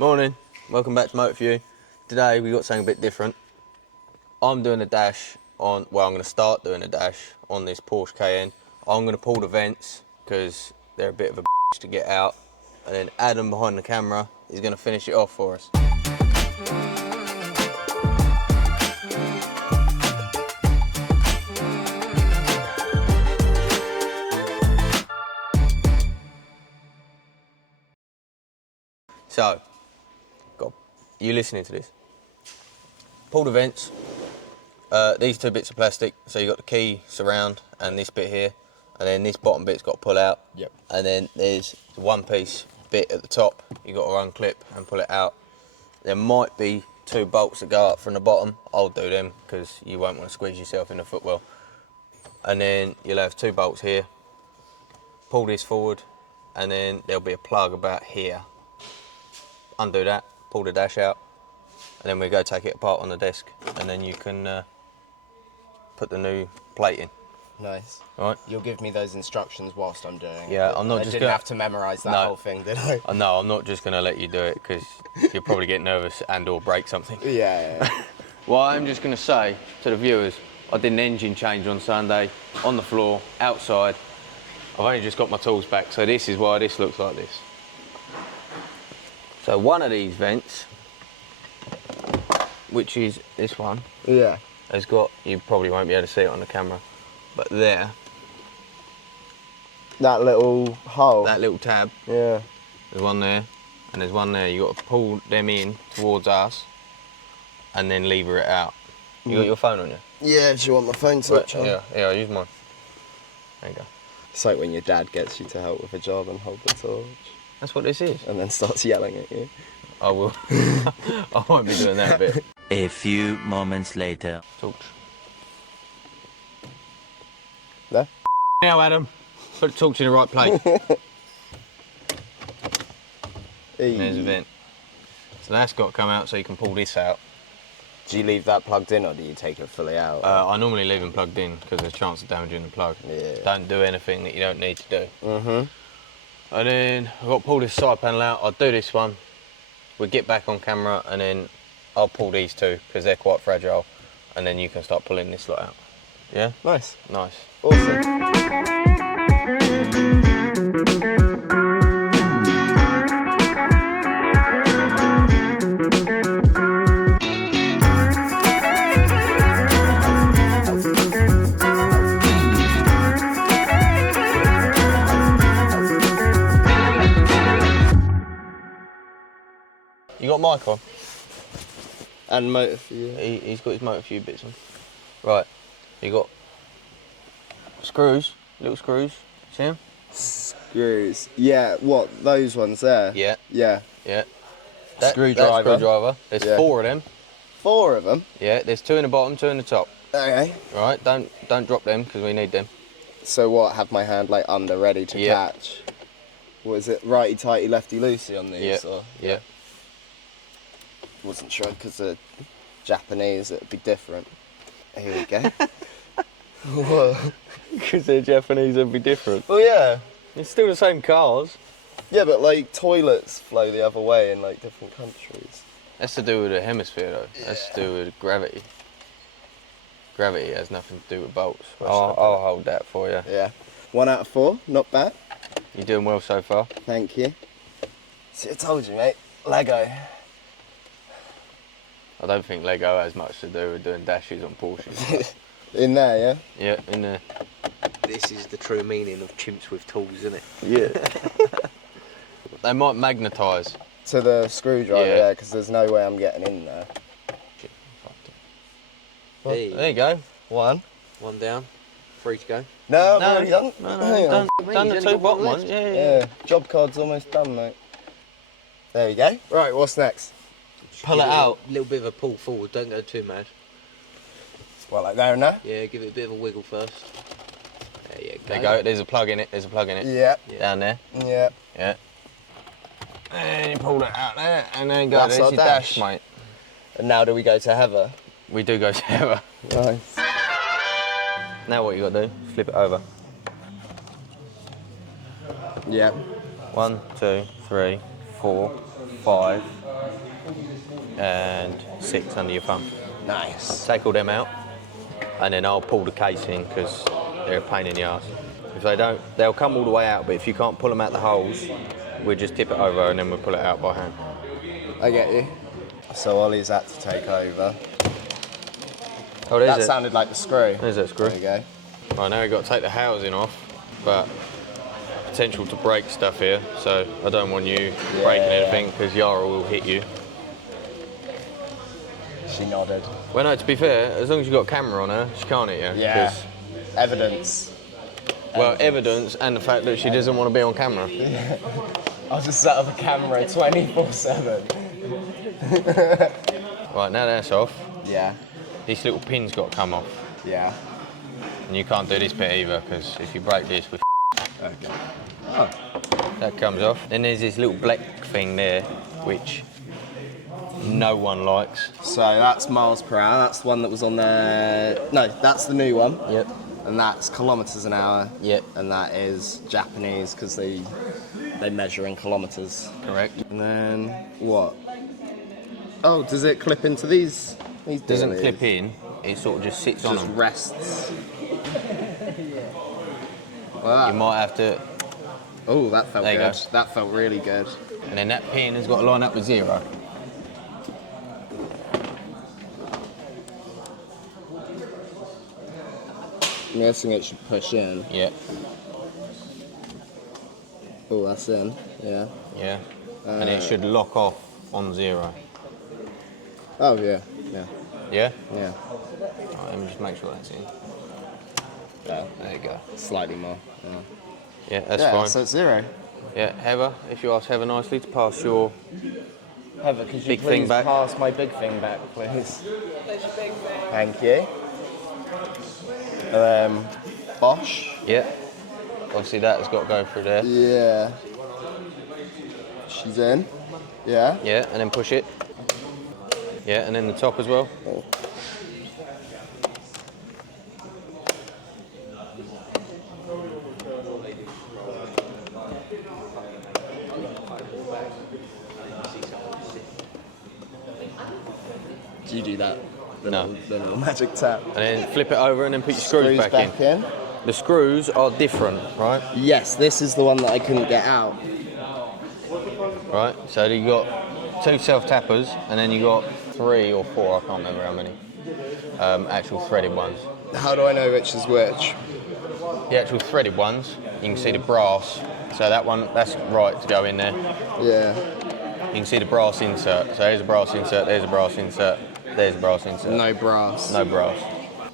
Morning, welcome back to MotorView. Today we got something a bit different. I'm doing a dash on, well, I'm going to start doing a dash on this Porsche Cayenne. I'm going to pull the vents because they're a bit of a bitch to get out, and then Adam behind the camera is going to finish it off for us. So, you listening to this? Pull the vents. These two bits of plastic. So you got the key surround and this bit here, and then this bottom bit's got to pull out. Yep. And then there's the one piece bit at the top. You got to unclip and pull it out. There might be two bolts that go up from the bottom. I'll do them because you won't want to squeeze yourself in the footwell. And then you'll have two bolts here. Pull this forward, and then there'll be a plug about here. Undo that, pull the dash out, and then we go take it apart on the desk, and then you can put the new plate in. Nice. All right. You'll give me those instructions whilst I'm doing it. Yeah, I'm not just I didn't have to memorise that whole thing, did I? No, I'm not just going to let you do it because you'll probably get nervous and or break something. Yeah. Well, I'm just going to say to the viewers, I did an engine change on Sunday, on the floor, outside. I've only just got my tools back, so this is why this looks like this. So one of these vents, which is this one, Yeah. has got, you probably won't be able to see it on the camera, but there, That little hole. that little tab, Yeah. there's one there, and there's one there. You got to pull them in towards us, and then lever it out. You got your phone on you? Yeah, do you want my phone switch on? Yeah, I'll use mine. There you go. It's like when your dad gets you to help with a job and hold the torch. That's what this is. And then starts yelling at you. I will. I won't be doing that bit. A few moments later. Torch. There? Now, Adam, put the torch in the right place. There's a vent. So that's got to come out so you can pull this out. Do you leave that plugged in or do you take it fully out? I normally leave them plugged in because there's a chance of damaging the plug. Yeah. Don't do anything that you don't need to do. Mm-hmm. And then I've got to pull this side panel out. I'll do this one. We get back on camera and then I'll pull these two because they're quite fragile. And then you can start pulling this lot out. Yeah? Nice. Nice. Awesome. You got mic on? And motor for you. He's got his motor few bits on. Right. You got screws, little screws. See them? Screws. Yeah, what? Those ones there? Yeah. Yeah. Yeah. Screwdriver. That screwdriver. There's 4 of them. 4 of them? Yeah, there's 2 in the bottom, 2 in the top. Okay. Right, don't drop them because we need them. So what, have my hand like under ready to catch? What is it, righty tighty lefty loosey on these? Yeah. Or? Yeah. Wasn't sure because they're Japanese, it'd be different. Here we go. What? Because they're Japanese, it'd be different. Well, yeah. It's still the same cars. Yeah, but like toilets flow the other way in like different countries. That's to do with the hemisphere though. Yeah. That's to do with gravity. Gravity has nothing to do with bolts. I'll hold that for you. Yeah. 1 out of 4, not bad. You're doing well so far. Thank you. See, I told you, mate. Lego. I don't think Lego has much to do with doing dashes on Porsches. In there, yeah? Yeah, in there. This is the true meaning of chimps with tools, isn't it? Yeah. They might magnetise. To the screwdriver, Yeah. yeah, because there's no way I'm getting in there. Hey, There you go. 1. 1 down, 3 to go. No, I've already done. No, Hang on. done the You've 2 only got bottom one ones. left. Yeah. Job card's almost done, mate. There you go. Right, what's next? Pull Give it out. A little bit of a pull forward, don't go too mad. Well, like there and there? Yeah, give it a bit of a wiggle first. There you go. There you go. There's a plug in it. There's a plug in it. Yeah. Down there. Yeah. Yeah. And you pull it out there, and then go. That's There's our your dash, dash. mate. And now do we go to Heather? We do go together. Nice. Now what you got to do? Flip it over. Yeah. 1, 2, 3, 4, 5, and 6 under your thumb. Nice. Take all them out, and then I'll pull the casing because they're a pain in the arse. If they don't, they'll come all the way out, but if you can't pull them out the holes, we'll just tip it over and then we'll pull it out by hand. I get you. So Ollie's had to take over. Oh, there's That it. sounded like the screw. There's that screw. There you go. Right, now we've got to take the housing off, but potential to break stuff here, so I don't want you breaking anything because Yara will hit you. She nodded. Well, no, to be fair, as long as you've got a camera on her, she can't hit you. Yeah. 'Cause- Evidence. Well, evidence and the fact that she doesn't want to be on camera. I'll just set up a camera 24/7. Right, now that's off. Yeah. This little pin's got to come off. Yeah. And you can't do this bit either, because if you break this, we're Okay. Oh. that comes off. Then there's this little black thing there, which no one likes. So that's miles per hour. That's the one that was on there. No, that's the new one. Yep. And that's kilometers an hour. Yep. And that is Japanese because they measure in kilometers. Correct. And then what? Oh, does it clip into these? These Doesn't dealies? clip in, it sort of just sits on Just them. rests. You might have to, Oh, that felt There you good. go. That felt really good. and then that pin has got to line up with 0. I'm guessing it should push in. Yep. Oh, that's in. Yeah. Yeah. And it should lock off on 0. Oh, yeah. Yeah. Yeah? Yeah. Right, let me just make sure that's in. Yeah. There you go. Slightly more. Yeah. Yeah, that's Yeah, fine. so it's 0. Yeah, Heather, if you ask Heather nicely to pass your... Heather, could you Big thing please back. pass my big thing back, please? Thank you. Bosch. Yeah. Obviously that has got to go through there. Yeah. She's in. Yeah. Yeah, and then push it. Yeah, and then the top as well. Oh. Do you do that? No. The little magic tap. And then flip it over and then put your screws back in. The screws are different, right? Yes, this is the one that I couldn't get out. Right, so you got 2 self-tappers and then you got 3 or 4, I can't remember how many, actual threaded ones. How do I know which is which? The actual threaded ones, you can see the brass, so that one, that's right to go in there. Yeah. You can see the brass insert, so there's a brass insert, there's a brass insert, there's a brass insert. No brass. No brass.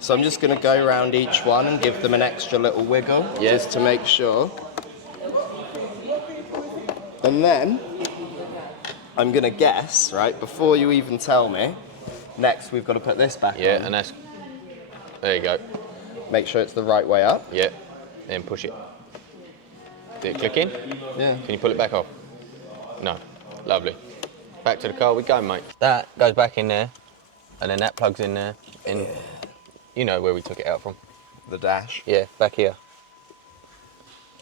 So I'm just going to go around each one and give them an extra little wiggle, just to make sure. And then I'm going to guess, right, before you even tell me, next we've got to put this back Yeah, on. and that's, there you go. Make sure it's the right way up. Yeah, then push it. Did it click in? Yeah. Can you pull it back off? No. Lovely. Back to the car we go, mate. That goes back in there, and then that plugs in there, and you know where we took it out from. The dash. Yeah, back here.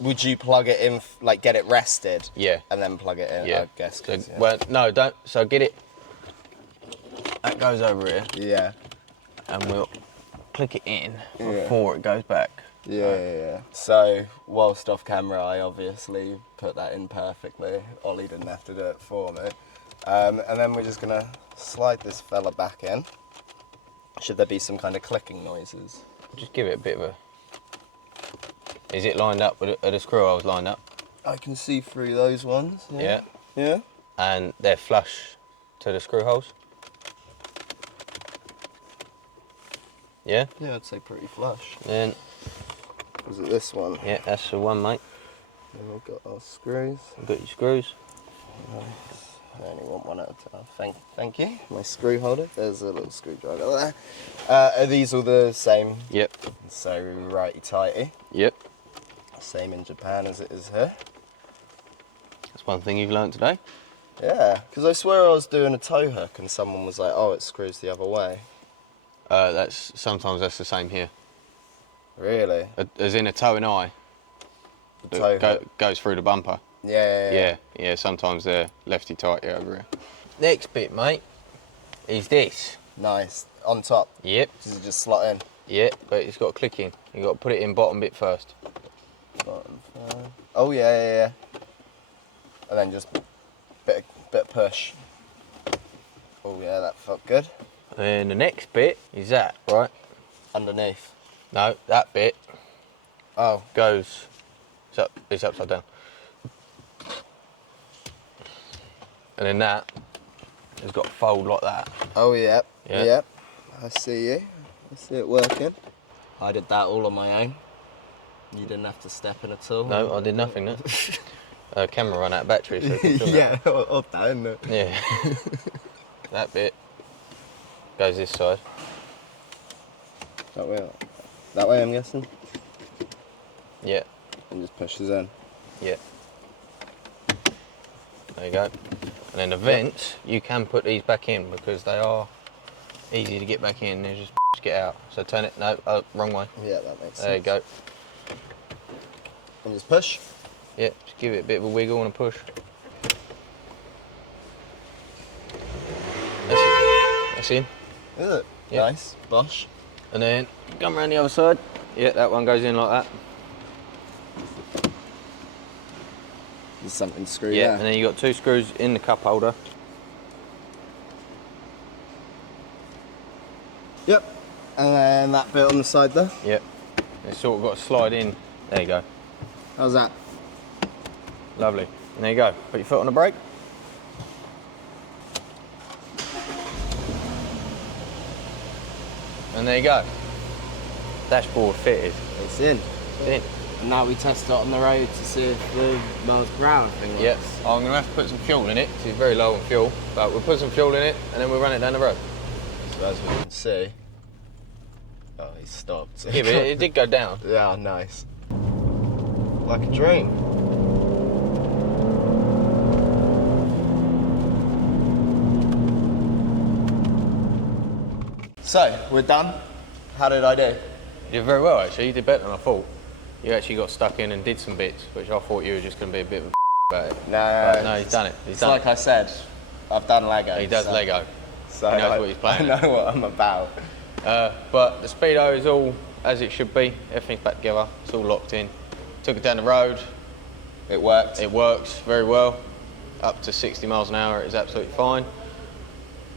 Would you plug it in, like get it rested? Yeah. And then plug it in, Yeah. I guess. So, 'Cause, yeah. well, no, don't. So get it. That goes over here, Yeah. and we'll click it in before it goes back. Yeah. So, whilst off camera, I obviously put that in perfectly. Ollie didn't have to do it for me. And then we're just gonna slide this fella back in. Should there be some kind of clicking noises? Just give it a bit of a. Is it lined up with the screw holes lined up? I can see through those ones. Yeah. Yeah? And they're flush to the screw holes. Yeah. Yeah, I'd say pretty flush. Then Was it this one? yeah, that's the one, mate. Then we've got our screws. You've got your screws. I only want one at a time. Thank you. My screw holder. There's a little screwdriver there. Are these all the same? Yep. So righty-tighty. Yep. Same in Japan as it is here. That's one thing you've learnt today. Yeah, because I swear I was doing a tow hook and someone was like, oh, it screws the other way. Sometimes that's the same here. Really? As in a toe and eye. The tow hook. Goes through the bumper. Yeah. Yeah. Sometimes they're lefty tighty over here. Next bit, mate, is this. Nice. On top. Yep. Does it just slot in? Yeah, but it's got to click in. You got to put it in bottom bit first. Bottom first. Oh yeah. And then just bit of push. Oh yeah, that felt good. And the next bit is that, right? Underneath. No, that bit Oh. goes. It's upside down. And then that has got to fold like that. Oh yep. Yeah. Yep. I see you. I see it working. I did that all on my own. You didn't have to step in at all. No, I did nothing. No. Camera ran out of battery, so I couldn't film yeah, odd that, isn't it? that. Yeah. That bit goes this side. That way. That way, I'm guessing. Yeah. And just pushes in. Yeah. There you go. And then the vents, you can put these back in because they are easy to get back in. They just get out. So turn it. No, wrong way. Yeah, that makes sense. There you go. And just push. Yeah, just give it a bit of a wiggle and a push. That's in. Is it? Yeah. Nice. Bosh. And then come around the other side. Yeah, that one goes in like that. There's something screwed Yeah, there. and then you got 2 screws in the cup holder. Yep. And then that bit on the side there. Yep. It's sort of got to slide in. There you go. How's that? Lovely. And there you go. Put your foot on the brake. And there you go. Dashboard fitted. It's in. It's in. And now we test it on the road to see if the miles per hour thing works. Yep. I'm going to have to put some fuel in it because it's very low on fuel. But we'll put some fuel in it and then we'll run it down the road. So as we can see. Oh, he stopped. Yeah, but it did go down. Yeah, nice. Like a dream. So, we're done. How did I do? You did very well actually. You did better than I thought. You actually got stuck in and did some bits, which I thought you were just going to be a bit of a about it. No, No, he's done it. He's It's done like it. I said, I've done Lego. He does so, Lego. So He knows what he's playing. I know what I'm about. But the speedo is all as it should be. Everything's back together. It's all locked in. Took it down the road. It worked. It works very well. Up to 60 miles an hour, it is absolutely fine.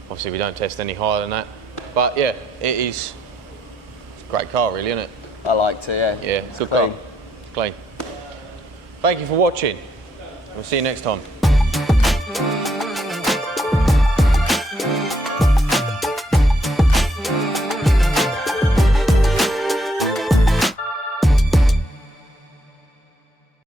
Obviously, we don't test any higher than that. But yeah, it's a great car, really, isn't it? I liked it, yeah. Yeah, It's good clean. car. Clean. Thank you for watching. We'll see you next time.